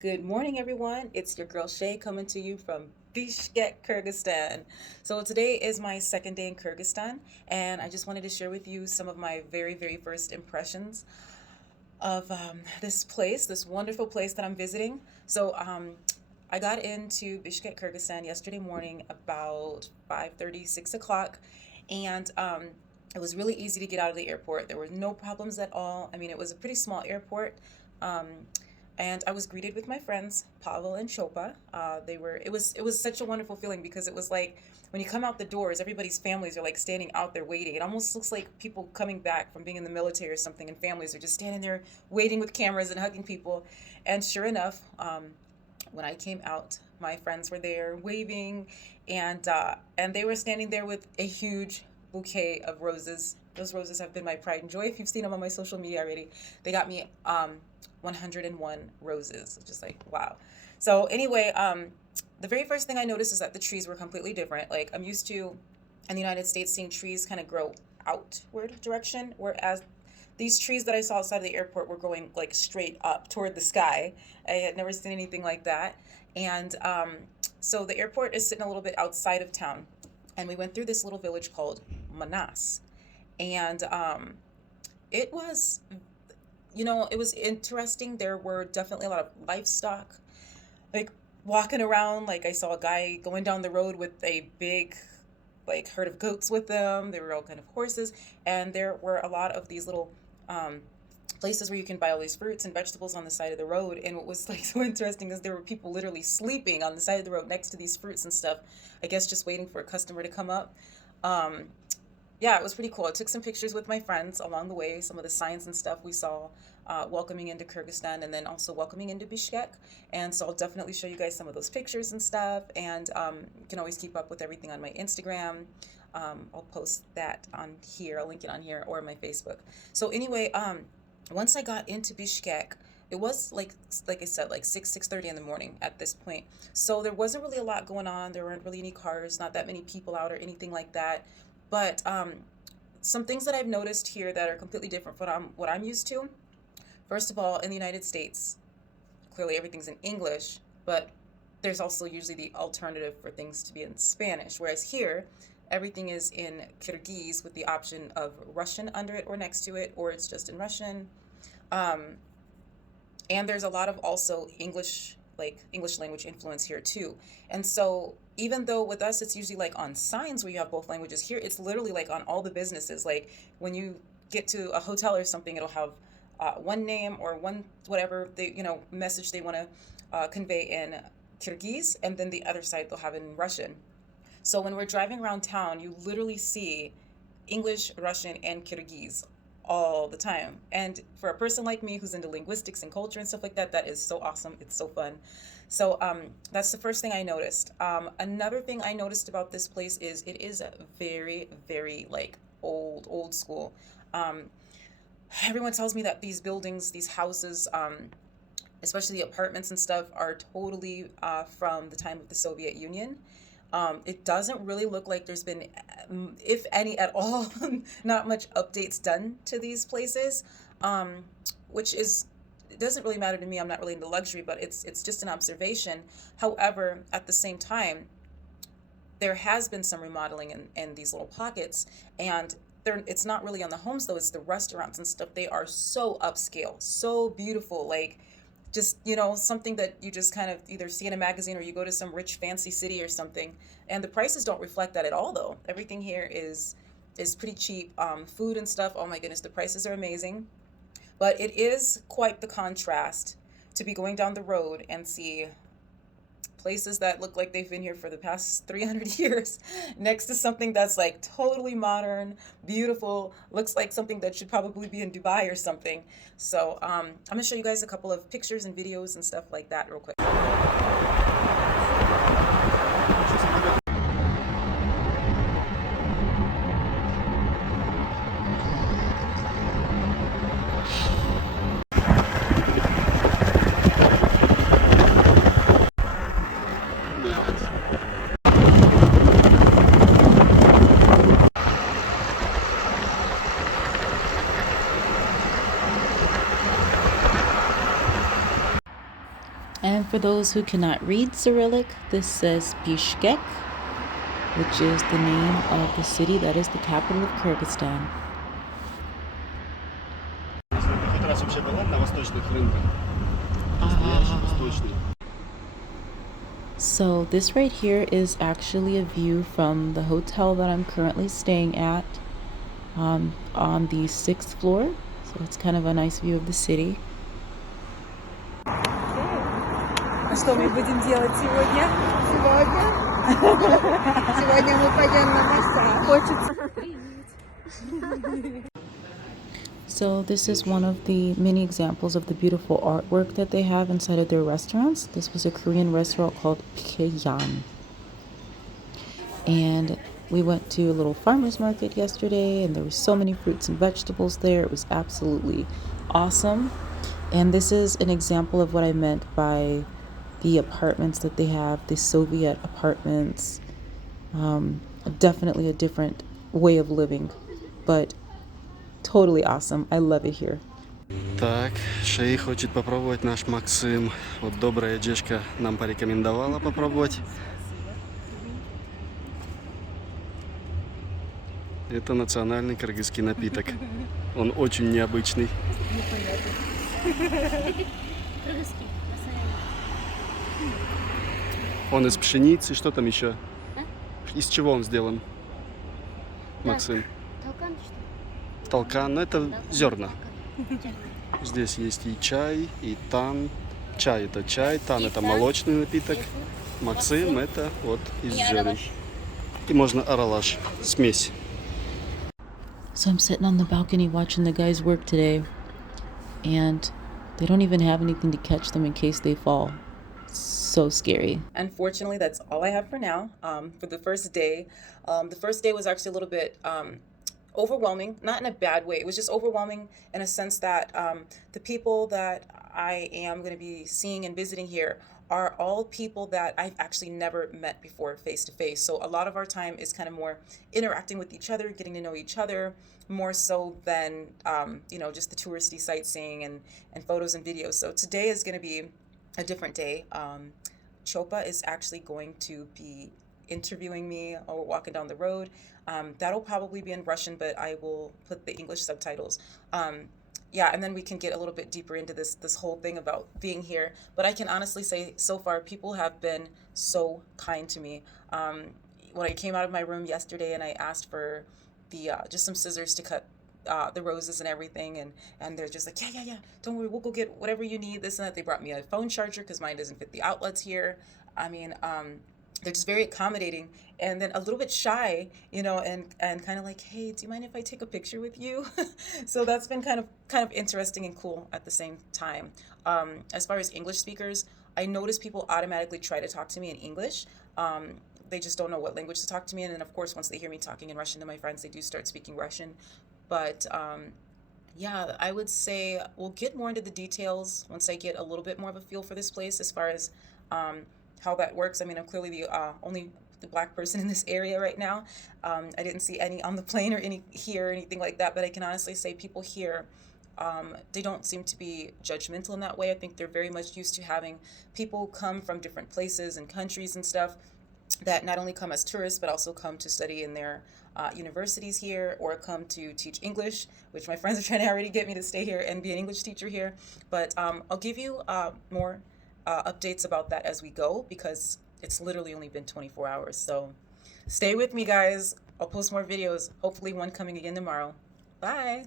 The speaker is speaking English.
Good morning, everyone. It's your girl Shay coming to you from Bishkek, Kyrgyzstan. So today is my second day in Kyrgyzstan, and I just wanted to share with you some of my very first impressions of this place, this wonderful place that I'm visiting. I got into Bishkek, Kyrgyzstan yesterday morning about 5:30, 6 o'clock, and it was really easy to get out of the airport. There were no problems at all. I mean, it was a pretty small airport. Um, and I was greeted with my friends Pavel and Chopa. It was such a wonderful feeling because it was like when you come out the doors, everybody's families are like standing out there waiting. It almost looks like people coming back from being in the military or something, and families are just standing there waiting with cameras and hugging people. And sure enough, when I came out, my friends were there waving, and they were standing there with a huge bouquet of roses. Those roses have been my pride and joy. If you've seen them on my social media already, they got me 101 roses. Just like wow. So anyway, the very first thing I noticed is that the trees were completely different. Like I'm used to in the United States seeing trees kind of grow outward direction, whereas these trees that I saw outside of the airport were going like straight up toward the sky. I had never seen anything like that. And so the airport is sitting a little bit outside of town. And we went through this little village called Manas. And it was, it was interesting. There were definitely a lot of livestock, like walking around. Like I saw a guy going down the road with a big like herd of goats with them. They were all kind of horses, and there were a lot of these little um, places where you can buy all these fruits and vegetables on the side of the road. And what was like so interesting is there were people literally sleeping on the side of the road next to these fruits and stuff. I guess just waiting for a customer to come up. Um, yeah, it was pretty cool. I took some pictures with my friends along the way, some of the signs and stuff we saw welcoming into Kyrgyzstan and then also welcoming into Bishkek. And so I'll definitely show you guys some of those pictures and stuff. And you can always keep up with everything on my Instagram. I'll post that on here, I'll link it on here or my Facebook. So anyway, once I got into Bishkek, it was like I said, like 6:30 in the morning at this point. So there wasn't really a lot going on. There weren't really any cars, not that many people out or anything like that. But some things that I've noticed here that are completely different from what I'm used to. First of all, in the United States, clearly everything's in English, but there's also usually the alternative for things to be in Spanish. Whereas here, everything is in Kyrgyz with the option of Russian under it or next to it, or it's just in Russian. Um, and there's a lot of also English, like English language influence here too. And so even though with us it's usually like on signs where you have both languages, here it's literally like on all the businesses. Like when you get to a hotel or something, it'll have one name or one whatever the message they want to convey in Kyrgyz, and then the other side they'll have it in Russian. So when we're driving around town, you literally see English, Russian, and Kyrgyz all the time. And for a person like me who's into linguistics and culture and stuff like that, that is so awesome. It's so fun. So that's the first thing I noticed. Another thing I noticed about this place is it is very like old school. Um, Everyone tells me that these buildings, these houses, especially the apartments and stuff, are totally from the time of the Soviet Union. It doesn't really look like there's been, if any at all, not much updates done to these places, um, which is it doesn't really matter to me. I'm not really into luxury, but it's just an observation. However, at the same time, there has been some remodeling in these little pockets, and it's not really on the homes though, it's the restaurants and stuff. They are so upscale, so beautiful, like just something that you just kind of either see in a magazine or you go to some rich fancy city or something. And the prices don't reflect that at all though. Everything here is pretty cheap. Food and stuff, oh my goodness, the prices are amazing. But it is quite the contrast to be going down the road and see places that look like they've been here for the past 300 years next to something that's like totally modern, beautiful, looks like something that should probably be in Dubai or something. So I'm gonna show you guys a couple of pictures and videos and stuff like that real quick. And for those who cannot read Cyrillic, this says Bishkek, which is the name of the city that is the capital of Kyrgyzstan. So this right here is actually a view from the hotel that I'm currently staying at on the 6th floor. So it's kind of a nice view of the city. А что мы будем делать сегодня? Сегодня мы пойдем на массаж. So this is one of the many examples of the beautiful artwork that they have inside of their restaurants. This was a Korean restaurant called Pyeon. And we went to a little farmer's market yesterday, and there were so many fruits and vegetables there. It was absolutely awesome. And this is an example of what I meant by the apartments that they have, the Soviet apartments. Definitely a different way of living, but totally awesome. I love it here. Так, Шей хочет попробовать наш Максим. Вот добрая девушка нам порекомендовала попробовать. Это национальный кыргызский напиток. Он очень необычный. Он из пшеницы, что там еще? Из чего он сделан, Максим? Толкан, ну это зерна. Здесь есть и чай, и тан. Чай это чай, тан это молочный напиток. Максим это вот из зерен. И можно аралаш, смесь. So I'm sitting on the balcony watching the guys work today, and they don't even have anything to catch them in case they fall. So scary. Unfortunately, that's all I have for now. For the first day was actually a little bit overwhelming, not in a bad way. It was just overwhelming in a sense that the people that I am going to be seeing and visiting here are all people that I've actually never met before face to face. So a lot of our time is kind of more interacting with each other, getting to know each other, more so than just the touristy sightseeing and photos and videos. So today is going to be a different day. Chopa is actually going to be interviewing me or walking down the road. That'll probably be in Russian, but I will put the English subtitles. And then we can get a little bit deeper into this whole thing about being here. But I can honestly say, so far, people have been so kind to me. When I came out of my room yesterday and I asked for the just some scissors to cut the roses and everything, and they're just like, yeah, don't worry, we'll go get whatever you need, this and that. They brought me a phone charger because mine doesn't fit the outlets here. I mean, they're just very accommodating, and then a little bit shy, and kind of like, hey, do you mind if I take a picture with you? So that's been kind of interesting and cool at the same time. As far as English speakers, I notice people automatically try to talk to me in English. They just don't know what language to talk to me in, and of course, once they hear me talking in Russian to my friends, they do start speaking Russian. But I would say we'll get more into the details once I get a little bit more of a feel for this place as far as how that works. I mean, I'm clearly the only the black person in this area right now. I didn't see any on the plane or any here or anything like that, but I can honestly say people here, they don't seem to be judgmental in that way. I think they're very much used to having people come from different places and countries and stuff that not only come as tourists, but also come to study in their universities here or come to teach English, which my friends are trying to already get me to stay here and be an English teacher here. But I'll give you more updates about that as we go, because it's literally only been 24 hours. So stay with me, guys. I'll post more videos, hopefully one coming again tomorrow. Bye.